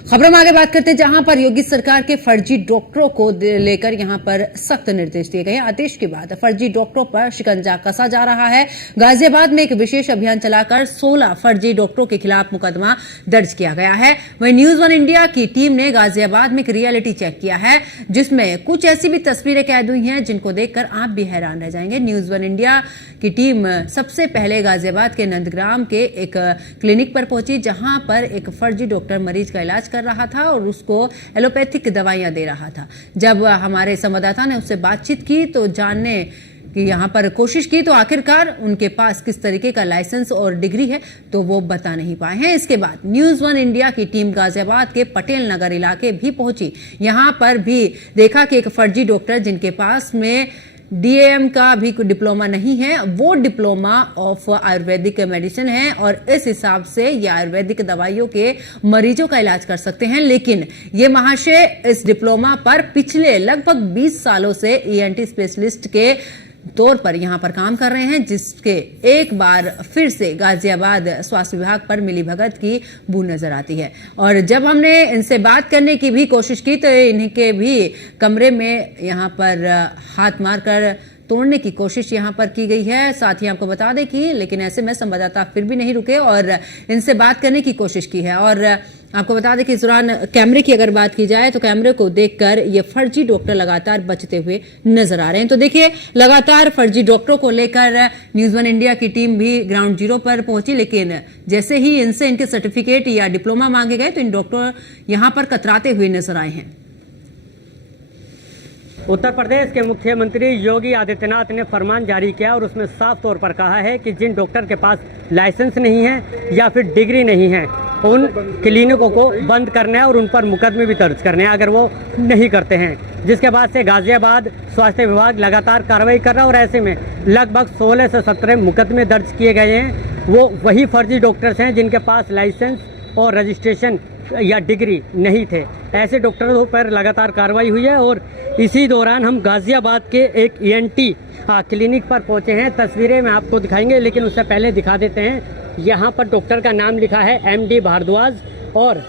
खबरों में आगे बात करते हैं, जहां पर योगी सरकार के फर्जी डॉक्टरों को लेकर यहां पर सख्त निर्देश दिए गए हैं। आदेश के बाद फर्जी डॉक्टरों पर शिकंजा कसा जा रहा है। गाजियाबाद में एक विशेष अभियान चलाकर 16 फर्जी डॉक्टरों के खिलाफ मुकदमा दर्ज किया गया है। वहीं न्यूज वन इंडिया की टीम ने गाजियाबाद में एक रियलिटी चेक किया है, जिसमें कुछ ऐसी भी तस्वीरें कैद हुई हैं जिनको देखकर आप भी हैरान रह जाएंगे। न्यूज वन इंडिया की टीम सबसे पहले गाजियाबाद के नंदग्राम के एक क्लिनिक पर पहुंची, जहां पर एक फर्जी डॉक्टर मरीज का इलाज कर रहा था और उसको एलोपैथिक दवाइयां दे रहा था। जब हमारे संवाददाता ने उससे बातचीत की तो जानने कि यहां पर कोशिश की तो आखिरकार उनके पास किस तरीके का लाइसेंस और डिग्री है तो वो बता नहीं पाए हैं। इसके बाद न्यूज वन इंडिया की टीम गाजियाबाद के पटेल नगर इलाके भी पहुंची। यहां पर भी देखा कि एक फर्जी डॉक्टर जिनके पास में डीएम का भी डिप्लोमा नहीं है, वो डिप्लोमा ऑफ आयुर्वेदिक मेडिसिन है और इस हिसाब से ये आयुर्वेदिक दवाइयों के मरीजों का इलाज कर सकते हैं। लेकिन ये महाशय इस डिप्लोमा पर पिछले लगभग 20 सालों से ईएनटी स्पेशलिस्ट के तौर पर यहां पर काम कर रहे हैं, जिसके एक बार फिर से गाजियाबाद स्वास्थ्य विभाग पर मिलीभगत की बूंद नजर आती है। और जब हमने इनसे बात करने की भी कोशिश की तो इनके भी कमरे में यहां पर हाथ मारकर तोड़ने की कोशिश यहां पर की गई है। साथ ही आपको बता दें कि लेकिन ऐसे में संवाददाता फिर भी नहीं रुके और इनसे बात करने की कोशिश की है। और आपको बता दें कि इस दौरान कैमरे की अगर बात की जाए तो कैमरे को देखकर ये फर्जी डॉक्टर लगातार बचते हुए नजर आ रहे हैं। तो देखिए, लगातार फर्जी डॉक्टरों को लेकर न्यूज वन इंडिया की टीम भी ग्राउंड जीरो पर पहुंची, लेकिन जैसे ही इनसे इनके सर्टिफिकेट या डिप्लोमा मांगे गए तो इन डॉक्टर यहां पर कतराते हुए नजर आए हैं। उत्तर प्रदेश के मुख्यमंत्री योगी आदित्यनाथ ने फरमान जारी किया और उसमें साफ तौर पर कहा है कि जिन डॉक्टर के पास लाइसेंस नहीं है या फिर डिग्री नहीं है, उन क्लिनिकों को बंद करना है और उन पर मुकदमे भी दर्ज करने हैं अगर वो नहीं करते हैं। जिसके बाद से गाजियाबाद स्वास्थ्य विभाग लगातार कार्रवाई कर रहा है और ऐसे में लगभग 16 से 17 मुकदमे दर्ज किए गए हैं। वो वही फर्जी डॉक्टर्स हैं जिनके पास लाइसेंस और रजिस्ट्रेशन या डिग्री नहीं थे। ऐसे डॉक्टरों पर लगातार कार्रवाई हुई है और इसी दौरान हम गाजियाबाद के एक ईएनटी क्लिनिक पर पहुंचे हैं। तस्वीरें मैं आपको दिखाएंगे, लेकिन उससे पहले दिखा देते हैं। यहाँ पर डॉक्टर का नाम लिखा है एमडी भारद्वाज और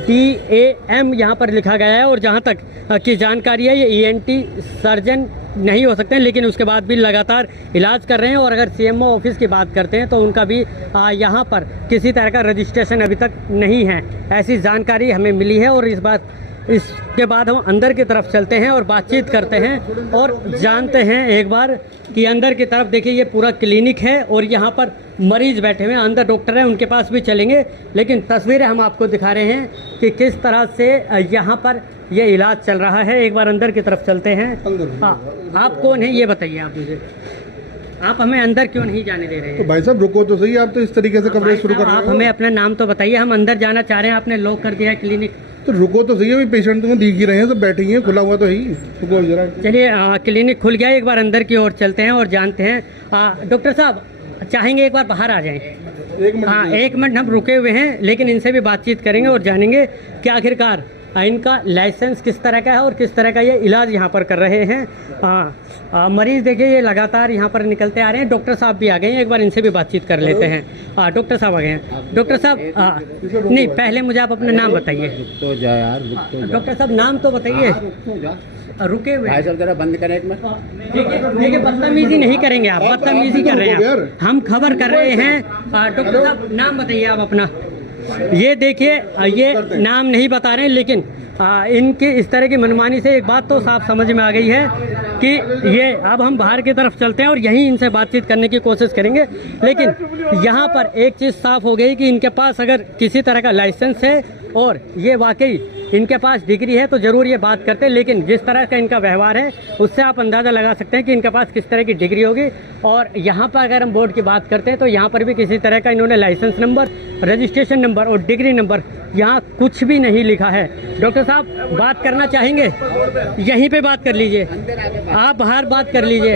DAM यहाँ पर लिखा गया है। और जहाँ तक की जानकारी है, ये ईएनटी सर्जन नहीं हो सकते हैं, लेकिन उसके बाद भी लगातार इलाज कर रहे हैं। और अगर CMO ऑफिस की बात करते हैं तो उनका भी यहाँ पर किसी तरह का रजिस्ट्रेशन अभी तक नहीं है, ऐसी जानकारी हमें मिली है। और इसके बाद हम अंदर की तरफ चलते हैं और बातचीत करते हैं और जानते हैं एक बार कि अंदर की तरफ देखिए, ये पूरा क्लिनिक है और यहाँ पर मरीज बैठे हुए हैं। अंदर डॉक्टर हैं, उनके पास भी चलेंगे, लेकिन तस्वीरें हम आपको दिखा रहे हैं कि किस तरह से यहाँ पर ये इलाज चल रहा है। एक बार अंदर की तरफ चलते हैं। हाँ, आप कौन हैं ये बताइए आप मुझे, आप हमें अंदर क्यों नहीं जाने दे रहे हैं? तो भाई साहब रुको तो सही, आप तो इस तरीके से कवरेज शुरू कर रहे हो। आप हमें अपना नाम तो बताइए, हम अंदर जाना चाह रहे हैं, आपने लॉक कर दिया है क्लिनिक। तो रुको तो सही, अभी पेशेंट तुम्हें दिख ही रहे हैं, सब बैठे ही हैं, खुला हुआ तो ही। रुको जरा। चलिए, क्लिनिक खुल गया, एक बार अंदर की ओर चलते हैं और जानते हैं। डॉक्टर साहब चाहेंगे एक बार बाहर आ जाएं? एक मिनट हम रुके हुए हैं, लेकिन इनसे भी बातचीत करेंगे और जानेंगे कि आखिरकार इनका लाइसेंस किस तरह का है और किस तरह का ये इलाज यहाँ पर कर रहे हैं। मरीज देखिए, ये लगातार यहाँ पर निकलते आ रहे हैं। डॉक्टर साहब भी आ गए हैं, एक बार इनसे भी बातचीत कर लेते हैं। डॉक्टर साहब आ गए हैं। डॉक्टर साहब नहीं, पहले मुझे आप अपना नाम बताइए। डॉक्टर साहब नाम तो बताइए। रुके हुए जरा बंद करें एक मिनट। देखिए, बदतमीजी नहीं करेंगे आप, बदतमीजी कर रहे हैं, हम खबर कर रहे हैं। डॉक्टर साहब नाम बताइए आप अपना। ये देखिए, ये नाम नहीं बता रहे हैं, लेकिन इनकी इस तरह की मनमानी से एक बात तो साफ समझ में आ गई है कि ये अब हम बाहर की तरफ चलते हैं और यहीं इनसे बातचीत करने की कोशिश करेंगे। लेकिन यहाँ पर एक चीज़ साफ हो गई कि इनके पास अगर किसी तरह का लाइसेंस है और ये वाकई इनके पास डिग्री है तो ज़रूर ये बात करते हैं, लेकिन जिस तरह का इनका व्यवहार है उससे आप अंदाज़ा लगा सकते हैं कि इनके पास किस तरह की डिग्री होगी। और यहाँ पर अगर हम बोर्ड की बात करते हैं तो यहाँ पर भी किसी तरह का इन्होंने लाइसेंस नंबर, रजिस्ट्रेशन नंबर और डिग्री नंबर यहाँ कुछ भी नहीं लिखा है। डॉक्टर साहब बात करना चाहेंगे? यहीं पे बात कर लीजिए, आप बाहर बात कर लीजिए।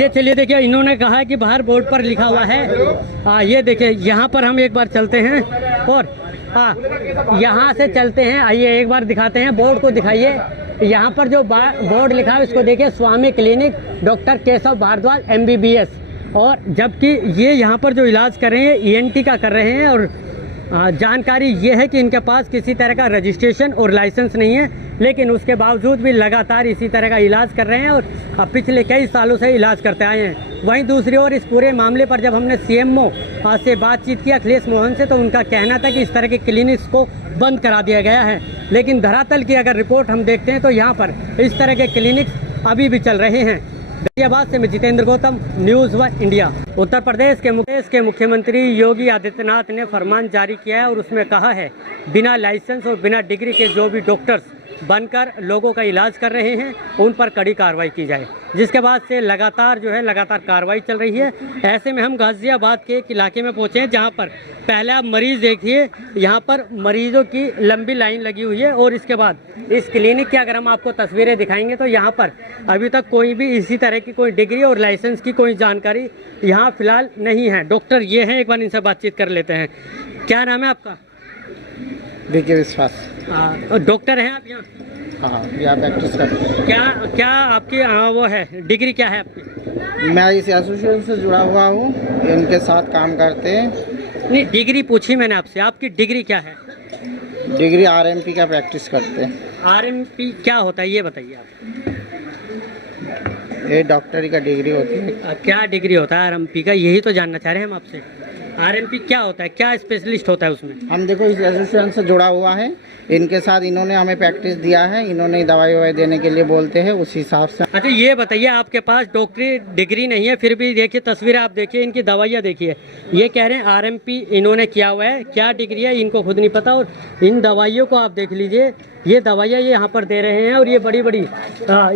ये चलिए, देखिए इन्होंने कहा है कि बाहर बोर्ड पर लिखा हुआ है। ये देखिए, यहाँ पर हम एक बार चलते हैं और यहाँ से चलते हैं। आइए एक बार दिखाते हैं, बोर्ड को दिखाइए। यहाँ पर जो बोर्ड लिखा है उसको देखिए, Swami clinic doctor Keshav Bhardwaj MBBS। और जबकि ये यहाँ पर जो इलाज कर रहे हैं ENT का कर रहे हैं और जानकारी ये है कि इनके पास किसी तरह का रजिस्ट्रेशन और लाइसेंस नहीं है, लेकिन उसके बावजूद भी लगातार इसी तरह का इलाज कर रहे हैं और पिछले कई सालों से इलाज करते आए हैं। वहीं दूसरी ओर इस पूरे मामले पर जब हमने सीएमओ से बातचीत की अखिलेश मोहन से, तो उनका कहना था कि इस तरह के क्लिनिक्स को बंद करा दिया गया है। लेकिन धरातल की अगर रिपोर्ट हम देखते हैं तो यहाँ पर इस तरह के क्लिनिक्स अभी भी चल रहे हैं। गाजियाबाद से मैं जितेंद्र गौतम, न्यूज़ 1 इंडिया। उत्तर प्रदेश के मुख्यमंत्री योगी आदित्यनाथ ने फरमान जारी किया है और उसमें कहा है बिना लाइसेंस और बिना डिग्री के जो भी डॉक्टर्स बनकर लोगों का इलाज कर रहे हैं उन पर कड़ी कार्रवाई की जाए, जिसके बाद से लगातार कार्रवाई चल रही है। ऐसे में हम गाजियाबाद के एक इलाके में पहुंचे हैं जहां पर पहले आप मरीज देखिए, यहां पर मरीजों की लंबी लाइन लगी हुई है और इसके बाद इस क्लिनिक की अगर हम आपको तस्वीरें दिखाएंगे तो यहाँ पर अभी तक कोई भी इसी तरह की कोई डिग्री और लाइसेंस की कोई जानकारी यहाँ फिलहाल नहीं है। डॉक्टर ये हैं, एक बार इनसे बातचीत कर लेते हैं। क्या नाम है आपका? विजय विश्वास। डॉक्टर हैं आप यहाँ? हाँ, यहाँ प्रैक्टिस करते हैं। क्या आपकी वो है डिग्री, क्या है आपकी? मैं इस एसोसिएशन से जुड़ा हुआ हूँ, इनके साथ काम करते हैं। नहीं, डिग्री पूछी मैंने आपसे, आपकी डिग्री क्या है? डिग्री आरएमपी का प्रैक्टिस करते हैं। आरएमपी क्या होता है ये बताइए आप। ये डॉक्टरी का डिग्री होती है। क्या डिग्री होता है आरएमपी का, यही तो जानना चाह रहे हैं हम आपसे। आरएमपी क्या होता है, क्या स्पेशलिस्ट होता है उसमें? हम देखो इस एसोसिएशन से जुड़ा हुआ है, इनके साथ इन्होंने हमें प्रैक्टिस दिया है, इन्होंने दवाई ववाई देने के लिए बोलते हैं, उस हिसाब से। अच्छा ये बताइए, आपके पास डॉक्टरी डिग्री नहीं है फिर भी देखिए तस्वीरें आप देखिए, इनकी दवाइयाँ देखिए, ये कह रहे हैं आरएमपी इन्होंने किया हुआ है। क्या डिग्री है इनको खुद नहीं पता। और इन दवाइयों को आप देख लीजिए, ये दवाइयाँ ये यहाँ पर दे रहे हैं और ये बड़ी बड़ी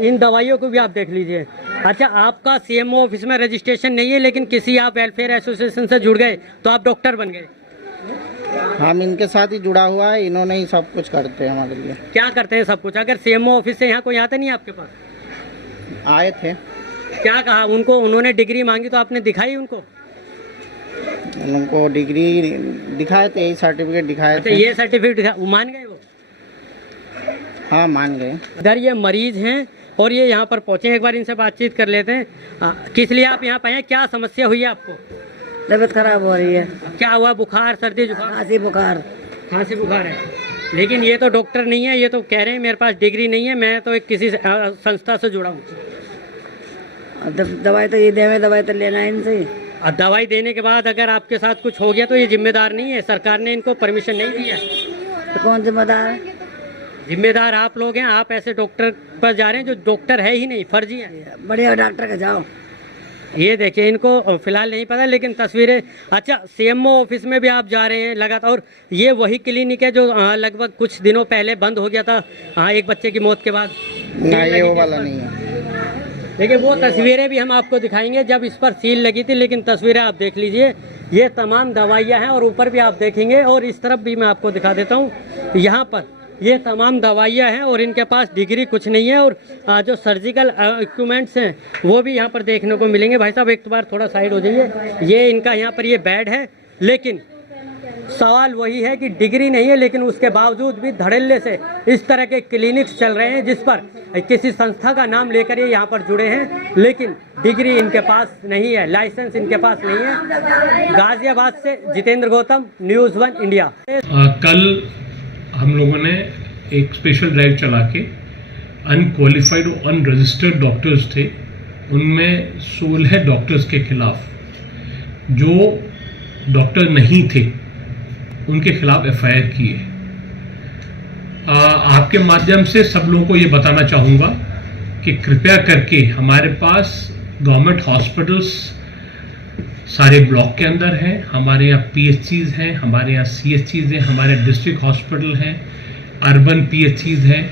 इन दवाइयों को भी आप देख लीजिए। अच्छा, आपका सीएमओ ऑफिस में रजिस्ट्रेशन नहीं है, लेकिन किसी आप वेलफेयर एसोसिएशन से जुड़ गए तो आप डॉक्टर बन गए। हम इनके साथ ही जुड़ा हुआ है, इन्होंने ही सब कुछ करते हैं हमारे लिए। क्या करते हैं सब कुछ? अगर सीएमओ ऑफिस से यहाँ कोई आता नहीं आपके पास? आए थे। क्या कहा उनको? उन्होंने डिग्री मांगी तो आपने दिखाई उनको? उनको डिग्री दिखाए थे, यही सर्टिफिकेट दिखाए अच्छा, थे। ये सर्टिफिकेट मान गए वो? हाँ, मान गए। इधर ये मरीज हैं और ये यहाँ पर पहुँचे हैं, एक बार इनसे बातचीत कर लेते हैं। किस लिए आप यहाँ पे हैं, क्या समस्या हुई है आपको? तबीयत खराब हो रही है। क्या हुआ? बुखार, सर्दी, जुकाम? खांसी बुखार है। लेकिन ये तो डॉक्टर नहीं है, ये तो कह रहे हैं मेरे पास डिग्री नहीं है, मैं तो एक किसी संस्था से जुड़ा हूँ। दवाई तो ये देवे, दवाई तो लेना है इनसे। और दवाई देने के बाद अगर आपके साथ कुछ हो गया तो ये जिम्मेदार नहीं है, सरकार ने इनको परमिशन नहीं दिया। तो कौन जिम्मेदार है? जिम्मेदार आप लोग हैं। आप ऐसे डॉक्टर पर जा रहे हैं जो डॉक्टर है ही नहीं, फर्जी है। बढ़िया डॉक्टर का जाओ। ये देखिए, इनको फिलहाल नहीं पता, लेकिन तस्वीरें। अच्छा, सीएमओ ऑफिस में भी आप जा रहे हैं लगातार, और ये वही क्लिनिक है जो लगभग कुछ दिनों पहले बंद हो गया था एक बच्चे की मौत के बाद? नहीं, ये वो वाला नहीं है। देखिए, वो तस्वीरें भी हम आपको दिखाएंगे जब इस पर सील लगी थी, लेकिन तस्वीरें आप देख लीजिए, ये तमाम दवाइयाँ हैं और ऊपर भी आप देखेंगे, और इस तरफ भी मैं आपको दिखा देता हूँ, यहाँ पर ये तमाम दवाइयाँ हैं और इनके पास डिग्री कुछ नहीं है। और जो सर्जिकल इक्विपमेंट्स हैं वो भी यहाँ पर देखने को मिलेंगे। भाई साहब एक बार थोड़ा साइड हो जाइए। ये इनका यहाँ पर ये बेड है, लेकिन सवाल वही है कि डिग्री नहीं है, लेकिन उसके बावजूद भी धड़ल्ले से इस तरह के क्लिनिक्स चल रहे हैं जिस पर किसी संस्था का नाम लेकर ये यहाँ पर जुड़े हैं, लेकिन डिग्री इनके पास नहीं है, लाइसेंस इनके पास नहीं है। गाजियाबाद से जितेंद्र गौतम, न्यूज़ 1 इंडिया। कल हम लोगों ने एक स्पेशल ड्राइव चला के अनक्वालिफाइड और अनरजिस्टर्ड डॉक्टर्स थे, उनमें 16 डॉक्टर्स के खिलाफ, जो डॉक्टर नहीं थे उनके खिलाफ एफआईआर की है। आपके माध्यम से सब लोगों को ये बताना चाहूँगा कि कृपया करके हमारे पास गवर्नमेंट हॉस्पिटल्स सारे ब्लॉक के अंदर हैं, हमारे यहाँ पीएचसीज हैं, हमारे यहाँ सीएचसीज हैं, हमारे डिस्ट्रिक्ट हॉस्पिटल हैं, अर्बन पीएचसीज हैं।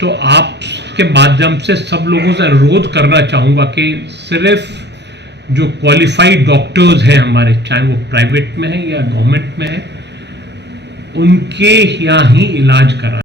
तो आपके माध्यम से सब लोगों से अनुरोध करना चाहूँगा कि सिर्फ जो क्वालिफाइड डॉक्टर्स हैं हमारे, चाहे वो प्राइवेट में है या गवर्नमेंट में है, उनके यहाँ ही इलाज करा।